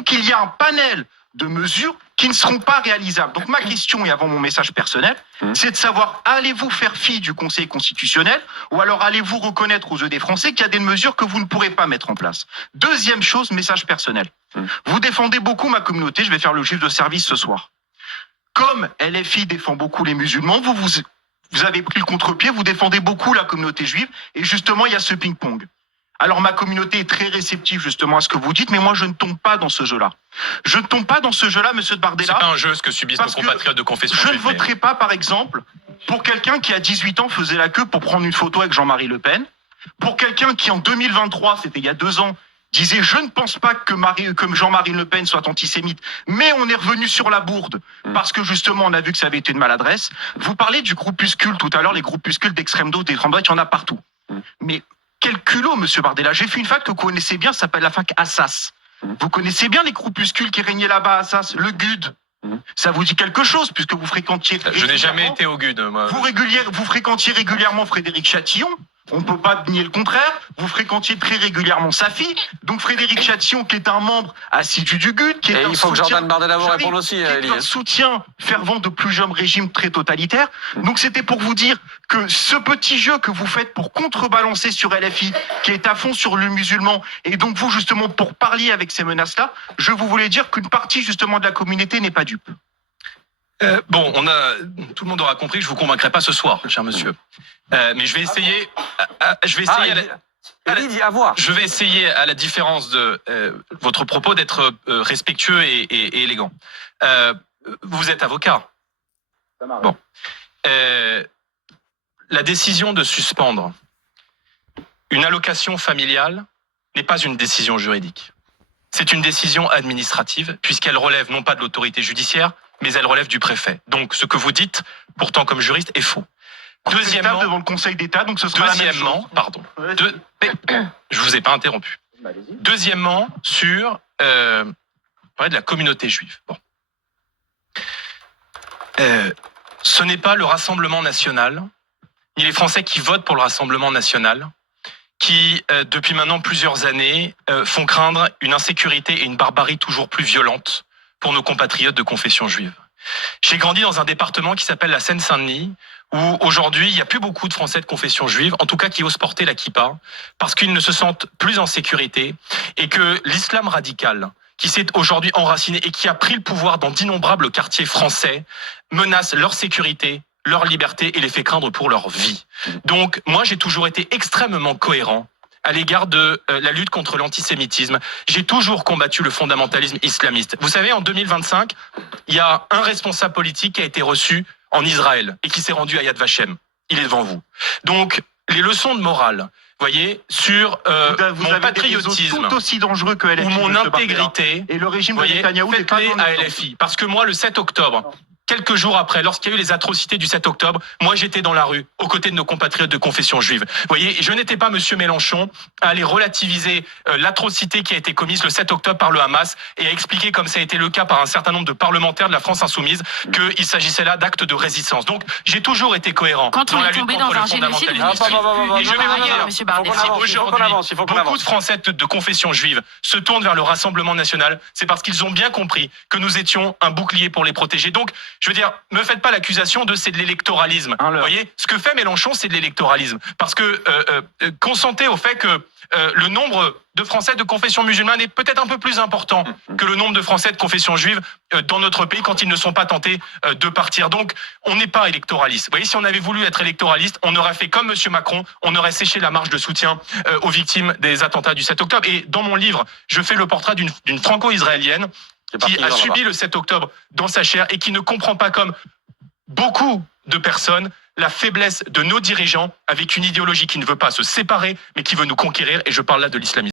Donc il y a un panel de mesures qui ne seront pas réalisables. Donc ma question, et avant mon message personnel, c'est de savoir, allez-vous faire fi du Conseil constitutionnel ou alors allez-vous reconnaître aux yeux des Français qu'il y a des mesures que vous ne pourrez pas mettre en place? Deuxième chose, message personnel. Vous défendez beaucoup ma communauté, je vais faire le chiffre de service ce soir. Comme LFI défend beaucoup les musulmans, vous avez pris le contre-pied, vous défendez beaucoup la communauté juive, et justement, il y a ce ping-pong. Alors ma communauté est très réceptive justement à ce que vous dites, mais moi je ne tombe pas dans ce jeu-là. Je ne tombe pas dans ce jeu-là, monsieur de Bardella. C'est pas un jeu ce que subissent nos compatriotes de confession juive. Je ne voterai pas, par exemple, pour quelqu'un qui à 18 ans faisait la queue pour prendre une photo avec Jean-Marie Le Pen, pour quelqu'un qui en 2023, c'était il y a 2 ans, disait « Je ne pense pas que Jean-Marie Le Pen soit antisémite, mais on est revenu sur la bourde parce que justement on a vu que ça avait été une maladresse. » Vous parlez du groupuscule tout à l'heure, les groupuscules d'extrême droite, d'extrême droite, il y en a partout. Mais quel culot, monsieur Bardella. J'ai fait une fac que vous connaissez bien, ça s'appelle la fac Assas. Vous connaissez bien les groupuscules qui régnaient là-bas à Assas, le GUD. Ça vous dit quelque chose puisque vous fréquentiez... Je n'ai jamais été au GUD, moi. Vous fréquentiez régulièrement Frédéric Chatillon. On ne peut pas nier le contraire. Vous fréquentiez très régulièrement Safi. Donc Frédéric Chatillon, qui est un membre assidu du GUD, qui est il faut que Jordan Bardella vous réponde aussi, qui est un soutien fervent de plusieurs régimes très totalitaires. Donc c'était pour vous dire que ce petit jeu que vous faites pour contrebalancer sur LFI, qui est à fond sur le musulman, et donc vous justement pour parler avec ces menaces-là, je vous voulais dire qu'une partie justement de la communauté n'est pas dupe. Bon, tout le monde aura compris que je vous convaincrai pas ce soir, cher monsieur. Mais je vais essayer. Je vais essayer, à la différence de votre propos, d'être respectueux et élégant. Vous êtes avocat. Bon. La décision de suspendre une allocation familiale n'est pas une décision juridique. C'est une décision administrative, puisqu'elle relève non pas de l'autorité judiciaire, mais elle relève du préfet. Donc, ce que vous dites, pourtant comme juriste, est faux. Deuxièmement, devant le Conseil d'État, donc ce sera deuxièmement, pardon. Je vous ai pas interrompu. Deuxièmement, sur de la communauté juive. Bon. Ce n'est pas le Rassemblement national, ni les Français qui votent pour le Rassemblement national, qui, depuis maintenant plusieurs années, font craindre une insécurité et une barbarie toujours plus violente pour nos compatriotes de confession juive. J'ai grandi dans un département qui s'appelle la Seine-Saint-Denis, où aujourd'hui, il n'y a plus beaucoup de Français de confession juive, en tout cas qui osent porter la kippa, parce qu'ils ne se sentent plus en sécurité, et que l'islam radical, qui s'est aujourd'hui enraciné et qui a pris le pouvoir dans d'innombrables quartiers français, menace leur sécurité, leur liberté et les fait craindre pour leur vie. Donc, moi, j'ai toujours été extrêmement cohérent à l'égard de la lutte contre l'antisémitisme. J'ai toujours combattu le fondamentalisme islamiste. Vous savez, en 2025, il y a un responsable politique qui a été reçu en Israël et qui s'est rendu à Yad Vashem. Il est devant vous. Donc, les leçons de morale, voyez, sur mon patriotisme, tout aussi dangereux que LFI, ou mon intégrité, et le régime de voyez, Netanyahou n'est pas faites-les à LFI. Parce que moi, le 7 octobre, quelques jours après, lorsqu'il y a eu les atrocités du 7 octobre, moi j'étais dans la rue, aux côtés de nos compatriotes de confession juive. Vous voyez, je n'étais pas monsieur Mélenchon à aller relativiser l'atrocité qui a été commise le 7 octobre par le Hamas et à expliquer, comme ça a été le cas par un certain nombre de parlementaires de la France insoumise, qu'il s'agissait là d'actes de résistance. Donc j'ai toujours été cohérent dans la lutte contre le fondamentalisme. Et je vais vous dire, aujourd'hui, beaucoup de Français de confession juive se tournent vers le Rassemblement national, c'est parce qu'ils ont bien compris que nous étions un bouclier pour les protéger. Donc, je veux dire, me faites pas l'accusation de c'est de l'électoralisme. Vous voyez, ce que fait Mélenchon, c'est de l'électoralisme. Parce que consentez au fait que le nombre de Français de confession musulmane est peut-être un peu plus important que le nombre de Français de confession juive dans notre pays quand ils ne sont pas tentés de partir. Donc, on n'est pas électoraliste. Vous voyez, si on avait voulu être électoraliste, on aurait fait comme M. Macron, on aurait séché la marche de soutien aux victimes des attentats du 7 octobre. Et dans mon livre, je fais le portrait d'une franco-israélienne qui a subi le 7 octobre dans sa chair et qui ne comprend pas, comme beaucoup de personnes, la faiblesse de nos dirigeants avec une idéologie qui ne veut pas se séparer, mais qui veut nous conquérir. Et je parle là de l'islamisme.